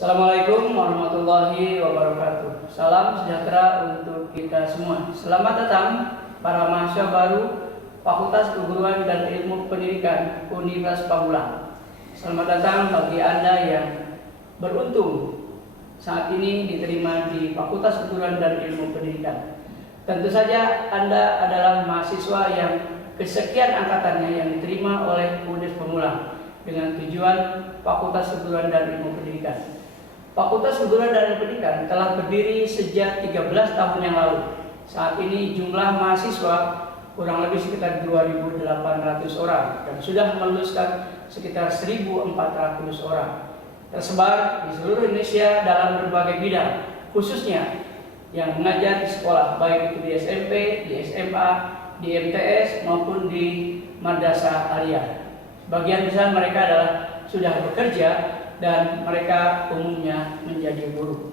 Assalamualaikum warahmatullahi wabarakatuh. Salam sejahtera untuk kita semua. Selamat datang para mahasiswa baru Fakultas Keguruan dan Ilmu Pendidikan Universitas Pamulang. Selamat datang bagi Anda yang beruntung saat ini diterima di Fakultas Keguruan dan Ilmu Pendidikan. Tentu saja Anda adalah mahasiswa yang kesekian angkatannya yang diterima oleh Universitas Pamulang dengan tujuan Fakultas Keguruan dan Ilmu Pendidikan. Fakultas Keguruan dan Ilmu Pendidikan telah berdiri sejak 13 tahun yang lalu. Saat ini jumlah mahasiswa kurang lebih sekitar 2.800 orang dan sudah meluluskan sekitar 1.400 orang. Tersebar di seluruh Indonesia dalam berbagai bidang, khususnya yang mengajar di sekolah, baik itu di SMP, di SMA, di MTS maupun di Madrasah Aliyah. Sebagian besar mereka adalah sudah bekerja dan mereka umumnya menjadi guru.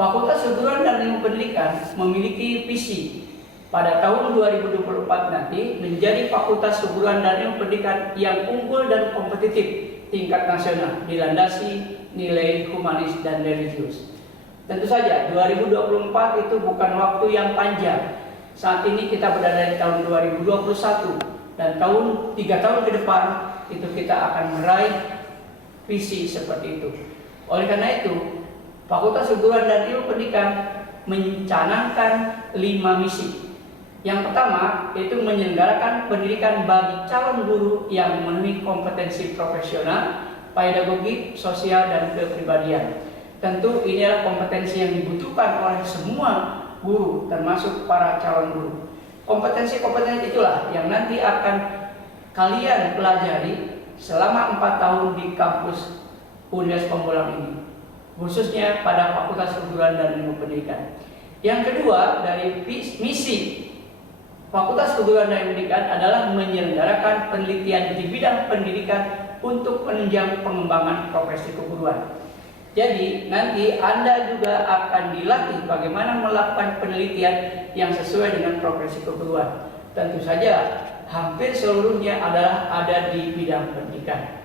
Fakultas Keguruan dan Ilmu Pendidikan memiliki visi pada tahun 2024 nanti menjadi Fakultas Keguruan dan Ilmu Pendidikan yang unggul dan kompetitif tingkat nasional, dilandasi nilai humanis dan religius. Tentu saja 2024 itu bukan waktu yang panjang. Saat ini kita berada di tahun 2021 dan 3 tahun ke depan itu kita akan meraih visi seperti itu. Oleh karena itu, Fakultas Keguruan dan Ilmu Pendidikan mencanangkan 5 misi. Yang pertama yaitu menyelenggarakan pendidikan bagi calon guru yang memenuhi kompetensi profesional, pedagogik, sosial, dan kepribadian. Tentu ini adalah kompetensi yang dibutuhkan oleh semua guru, termasuk para calon guru. Kompetensi-kompetensi itulah yang nanti akan kalian pelajari selama 4 tahun di kampus Universitas Pamulang ini, khususnya pada Fakultas Keguruan dan Ilmu Pendidikan. Yang kedua dari misi Fakultas Keguruan dan Ilmu Pendidikan adalah menyelenggarakan penelitian di bidang pendidikan untuk penunjang pengembangan profesi keguruan. Jadi nanti Anda juga akan dilatih bagaimana melakukan penelitian yang sesuai dengan profesi keguruan. Tentu saja hampir seluruhnya adalah ada di bidang pendidikan.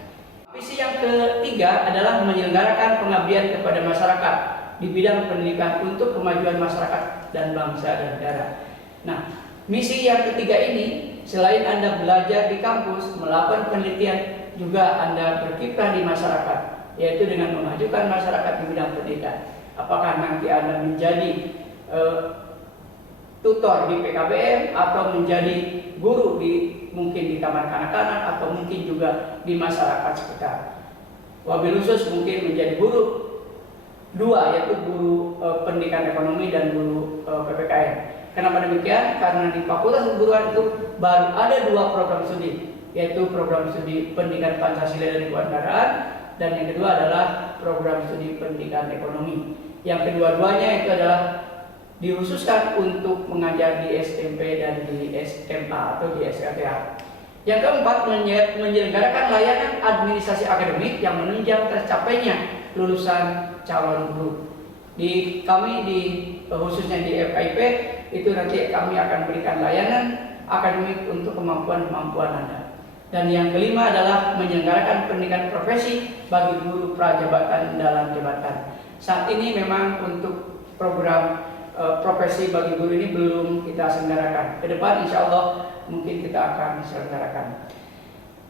Visi yang ketiga adalah menyelenggarakan pengabdian kepada masyarakat di bidang pendidikan untuk kemajuan masyarakat dan bangsa dan negara. Nah, misi yang ketiga ini selain Anda belajar di kampus, melakukan penelitian, juga Anda berkiprah di masyarakat, yaitu dengan memajukan masyarakat di bidang pendidikan. Apakah nanti Anda menjadi tutor di PKBM atau menjadi guru mungkin di kamar kanak-kanak atau mungkin juga di masyarakat sekitar. Wabil khusus mungkin menjadi guru 2, yaitu guru pendidikan ekonomi dan guru PPKN. Kenapa demikian? Karena di Fakultas Keguruan itu baru ada 2 program studi, yaitu program studi pendidikan Pancasila dan Kewarganegaraan, dan yang kedua adalah program studi pendidikan ekonomi. Yang kedua-duanya itu adalah dikhususkan untuk mengajar di SMP dan di SMA atau di SKTA. Yang keempat, menyelenggarakan layanan administrasi akademik yang menunjang tercapainya lulusan calon guru. Khususnya di FKIP itu nanti kami akan berikan layanan akademik untuk kemampuan-kemampuan Anda. Dan yang kelima adalah menyelenggarakan pendidikan profesi bagi guru prajabatan dalam jabatan. Saat ini memang untuk program profesi bagi guru ini belum kita selenggarakan. Ke depan insya Allah mungkin kita akan selenggarakan.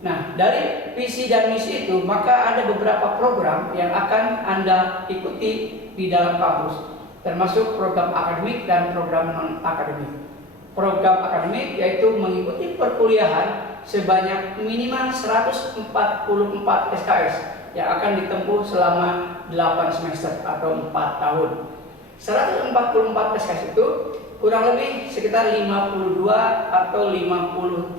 Nah, dari visi dan misi itu maka ada beberapa program yang akan Anda ikuti di dalam kampus, termasuk program akademik dan program non-akademik. Program akademik yaitu mengikuti perkuliahan sebanyak minimal 144 SKS yang akan ditempuh selama 8 semester atau 4 tahun. 144 SKS itu kurang lebih sekitar 52 atau 53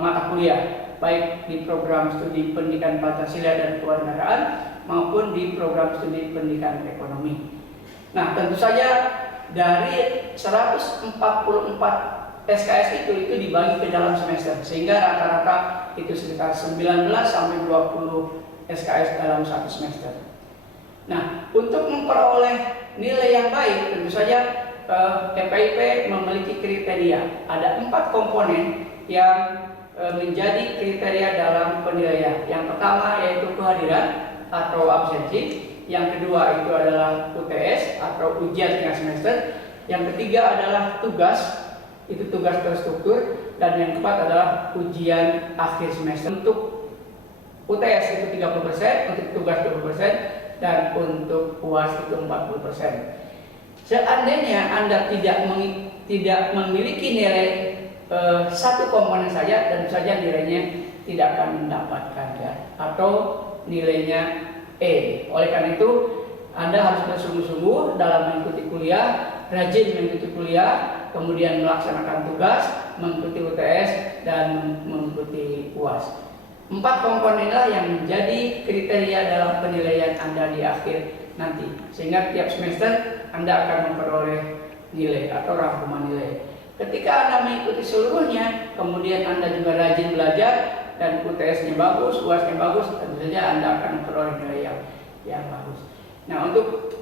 mata kuliah, baik di program studi pendidikan Pancasila dan Kewarganegaraan maupun di program studi pendidikan ekonomi. Nah, tentu saja dari 144 SKS itu dibagi ke dalam semester, sehingga rata-rata itu sekitar 19 sampai 20 SKS dalam 1 semester. Nah, untuk memperoleh nilai yang baik, tentu saja FKIP memiliki kriteria. Ada 4 komponen yang menjadi kriteria dalam penilaian. Yang pertama yaitu kehadiran, atau absensi. Yang kedua itu adalah UTS atau ujian tengah semester. Yang ketiga adalah tugas, itu tugas terstruktur. Dan yang keempat adalah ujian akhir semester. Untuk UTS itu 30%, untuk tugas 20%, dan untuk UAS itu 40%. Seandainya Anda tidak memiliki nilai satu komponen saja, dan saja nilainya tidak akan mendapatkan ya, atau nilainya E. Oleh karena itu Anda harus bersungguh-sungguh dalam mengikuti kuliah, rajin mengikuti kuliah, kemudian melaksanakan tugas, mengikuti UTS, dan mengikuti UAS. 4 komponen inilah yang menjadi kriteria dalam penilaian Anda di akhir nanti, sehingga tiap semester Anda akan memperoleh nilai atau rangkuman nilai. Ketika Anda mengikuti seluruhnya, kemudian Anda juga rajin belajar dan UTS-nya bagus, UAS-nya bagus, tentu saja Anda akan memperoleh nilai yang bagus. Nah, untuk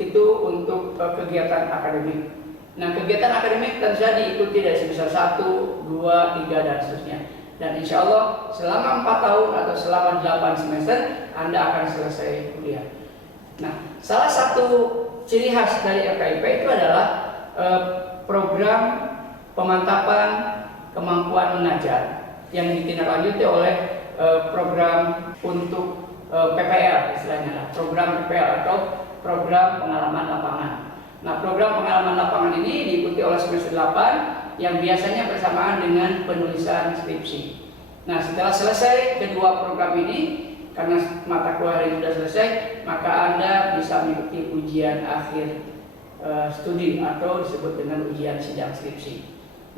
kegiatan akademik. Nah, kegiatan akademik tentu saja diikuti dari semester 1, 2, 3, dan seterusnya. Dan insya Allah selama 4 tahun atau selama 8 semester Anda akan selesai kuliah. Nah, salah satu ciri khas dari FKIP itu adalah program pemantapan kemampuan mengajar yang ditindaklanjuti oleh program untuk PPL, istilahnya program PPL atau program pengalaman lapangan. Nah, program pengalaman lapangan ini diikuti oleh semester 8 yang biasanya bersamaan dengan penulisan skripsi. Nah, setelah selesai kedua program ini, karena mata kuliah ini sudah selesai, maka Anda bisa mengikuti ujian akhir studi atau disebut dengan ujian sidang skripsi.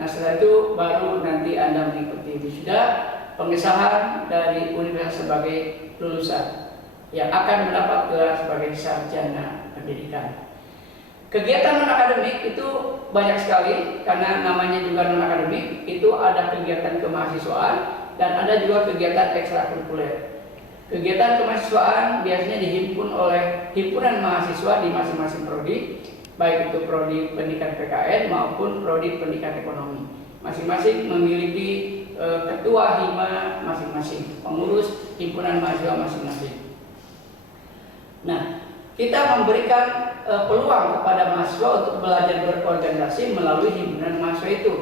Nah, setelah itu baru nanti Anda mengikuti wisuda, pengesahan dari universitas sebagai lulusan yang akan mendapat gelar sebagai sarjana pendidikan. Kegiatan non-akademik itu banyak sekali, karena namanya juga non-akademik. Itu ada kegiatan kemahasiswaan dan ada juga kegiatan ekstrakurikuler. Kegiatan kemahasiswaan biasanya dihimpun oleh himpunan mahasiswa di masing-masing prodi, baik itu prodi pendidikan PKN maupun prodi pendidikan ekonomi. Masing-masing memiliki ketua hima masing-masing, pengurus himpunan mahasiswa masing-masing. Nah, kita memberikan peluang kepada mahasiswa untuk belajar berorganisasi melalui himpunan mahasiswa itu.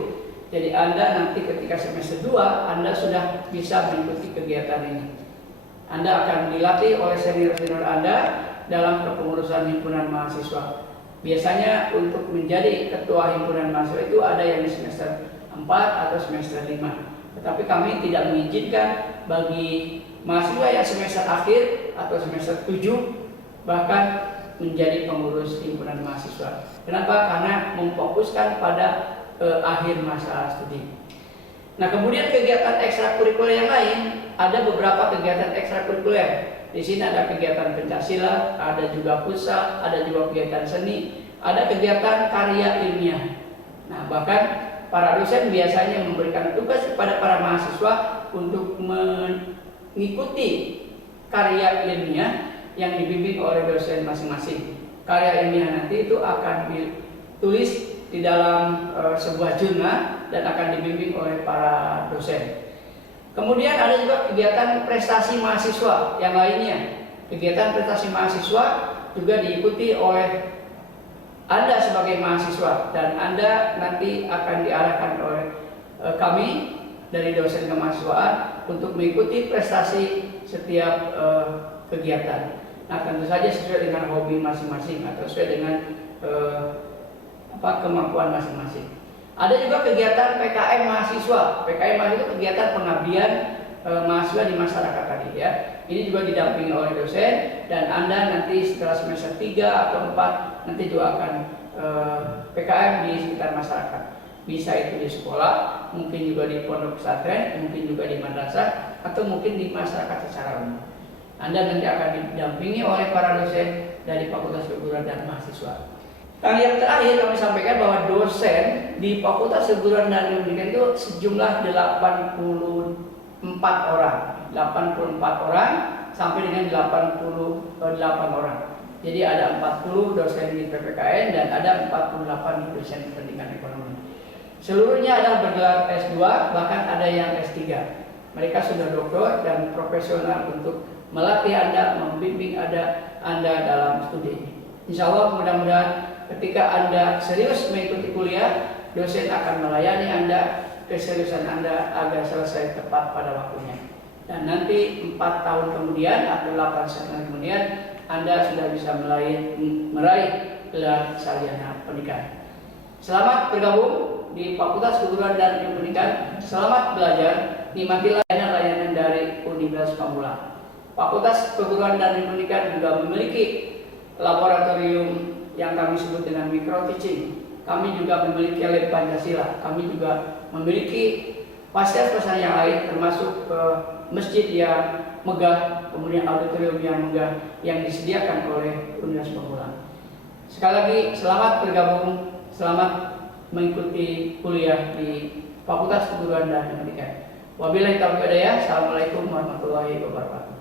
Jadi Anda nanti ketika semester 2 Anda sudah bisa mengikuti kegiatan ini. Anda akan dilatih oleh senior-senior Anda dalam kepengurusan himpunan mahasiswa. Biasanya untuk menjadi ketua himpunan mahasiswa itu ada yang di semester 4 atau semester 5. Tetapi kami tidak mengizinkan bagi mahasiswa yang semester akhir atau semester 7 bahkan menjadi pengurus himpunan mahasiswa. Kenapa? Karena memfokuskan pada akhir masa studi. Nah, kemudian kegiatan ekstrakurikuler yang lain, ada beberapa kegiatan ekstrakurikuler. Di sini ada kegiatan pencaksilat, ada juga futsal, ada juga kegiatan seni, ada kegiatan karya ilmiah. Nah, bahkan para dosen biasanya memberikan tugas kepada para mahasiswa untuk mengikuti karya ilmiah yang dibimbing oleh dosen masing-masing. Karya ilmiah nanti itu akan ditulis di dalam sebuah jurnal dan akan dibimbing oleh para dosen. Kemudian ada juga kegiatan prestasi mahasiswa yang lainnya. Kegiatan prestasi mahasiswa juga diikuti oleh Anda sebagai mahasiswa, dan Anda nanti akan diarahkan oleh kami dari dosen kemahasiswaan untuk mengikuti prestasi setiap kegiatan. Nah, tentu saja sesuai dengan hobi masing-masing atau sesuai dengan kemampuan masing-masing. Ada juga kegiatan PKM mahasiswa. PKM mahasiswa itu kegiatan pengabdian mahasiswa di masyarakat tadi ya. Ini juga didampingi oleh dosen, dan Anda nanti setelah semester 3 atau 4 nanti juga akan PKM di sekitar masyarakat. Bisa itu di sekolah, mungkin juga di pondok pesantren, mungkin juga di madrasah, atau mungkin di masyarakat secara umum. Anda nanti akan didampingi oleh para dosen dari Fakultas Keguruan dan Mahasiswa. Nah, yang terakhir kami sampaikan bahwa dosen di Fakultas Keguruan dan Pendidikan itu sejumlah 84 orang. 84 orang sampai dengan 88 orang. Jadi ada 40 dosen di PPKN dan ada 48 dosen pendidikan ekonomi. Seluruhnya adalah bergelar S2, bahkan ada yang S3. Mereka sudah doktor dan profesional untuk melatih Anda, membimbing Anda dalam studi. Insya Allah mudah-mudahan ketika Anda serius mengikuti kuliah, dosen akan melayani Anda, keseriusan Anda agar selesai tepat pada waktunya. Dan nanti 4 tahun kemudian atau 8 tahun kemudian Anda sudah bisa meraih gelar sarjana pendidikan. Selamat bergabung di Fakultas Keguruan dan Ilmu Pendidikan. Selamat belajar, nikmatilah layanan dari Universitas Pamulang. Fakultas Keguruan dan Ilmu Pendidikan juga memiliki laboratorium yang kami sebut dengan micro teaching. Kami juga memiliki lab Pancasila. Kami juga memiliki fasilitas yang lain, termasuk masjid yang megah, kemudian auditorium yang megah yang disediakan oleh Universitas Pamulang. Sekali lagi selamat bergabung, selamat mengikuti kuliah di Fakultas Keguruan dan Ilmu Pendidikan. Wabillahi taufiq wal hidayah. Assalamualaikum warahmatullahi wabarakatuh.